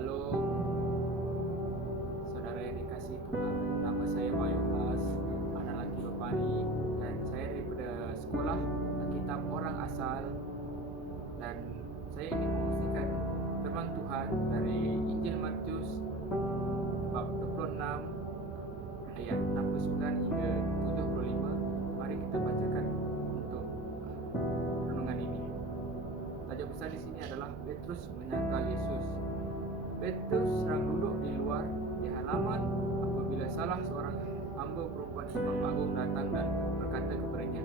Shalom, saudara yang dikasihi Tuhan. Nama saya Mayulas, anak laki Bapani, dan saya daripada sekolah Alkitab Orang Asal. Dan saya ingin mengungsikan firman Tuhan dari Injil Matius bab 26 ayat 69 hingga 75. Mari kita bacakan untuk renungan ini. Tajuk besar di sini adalah Petrus menyangkal Yesus. Petrus sedang duduk di luar di halaman apabila salah seorang hamba perempuan imam agung datang dan berkata kepadanya,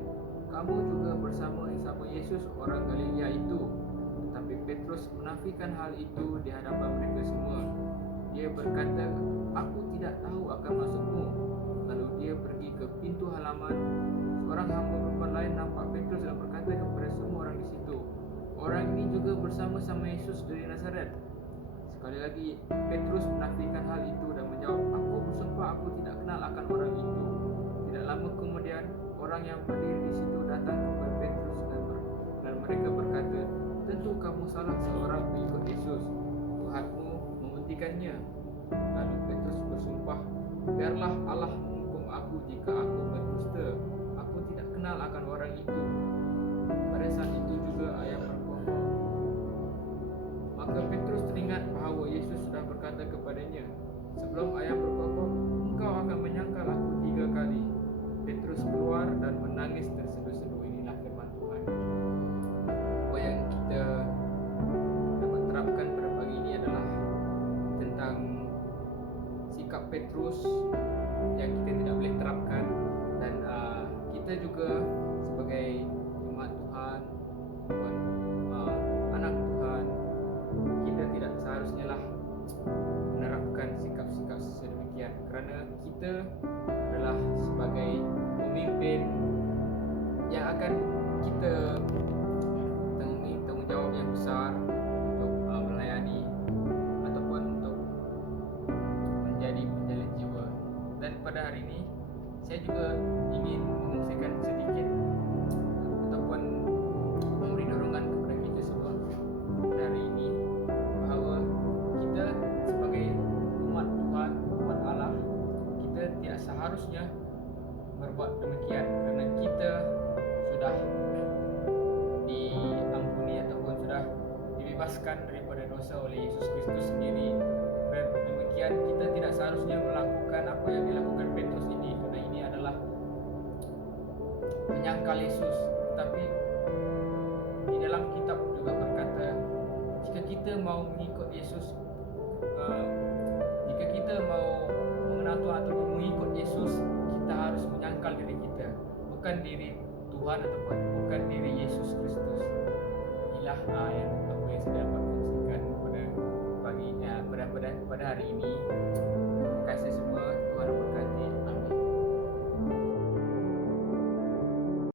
"Kamu juga bersama Yesus orang Galilea itu." Tetapi Petrus menafikan hal itu di hadapan mereka semua. Dia berkata, "Aku tidak tahu akan maksudmu." Lalu dia pergi ke pintu halaman. Seorang hamba perempuan lain nampak Petrus dan berkata kepada semua orang di situ, "Orang ini juga bersama-sama Yesus dari Nazaret." Sekali lagi Petrus menafikan hal itu dan menjawab, "Aku bersumpah aku tidak kenal akan orang itu." Tidak lama kemudian orang yang berdiri di situ datang kepada Petrus dan mereka berkata, "Tentu kamu salah seorang pengikut Yesus. Tuhanmu menghentikannya." Lalu Petrus bersumpah, "Biarlah Allah menghukum aku jika aku berdusta. Aku tidak kenal akan orang itu." Pada saat itu juga ayam berkokok. Maka Petrus teringat bahawa Yesus sudah berkata kepadanya, "Sebelum ayam berkokok, engkau akan menyangkal aku 3 kali." Petrus keluar dan menangis terseduh-seduh. Inilah firman Tuhan. Apa yang kita dapat terapkan pada pagi ini adalah tentang sikap Petrus yang kita tidak boleh terapkan, dan kita juga sebagai umat Tuhan ataupun anak Tuhan, kita tidak seharusnya lah menerapkan sikap-sikap sedemikian, kerana kita adalah sebagai pemimpin yang akan kita tanggungjawab yang besar untuk melayani ataupun untuk menjadi penjalin jiwa. Dan pada hari ini saya juga ingin mengungsikan sedikit ataupun memberi dorongan kepada kita semua pada hari ini, bahawa kita sebagai umat Tuhan, umat Allah, kita tidak seharusnya berbuat demikian, kerana kita sudah diampuni ataupun sudah dibebaskan daripada dosa oleh Yesus Kristus sendiri. Kerana demikian kita tidak seharusnya melakukan apa yang dilakukan Petrus ini, kerana ini adalah menyangkal Yesus. Tapi di dalam kitab juga berkata, jika kita mau mengikut Yesus, jika kita mau mengenal Tuhan ataupun mengikut Yesus, kita harus menyangkal diri kita, bukan diri Tuhan ataupun bukan diri Yesus Kristus. Inilah yang apa yang saya dapat kongsikan pada hari ini.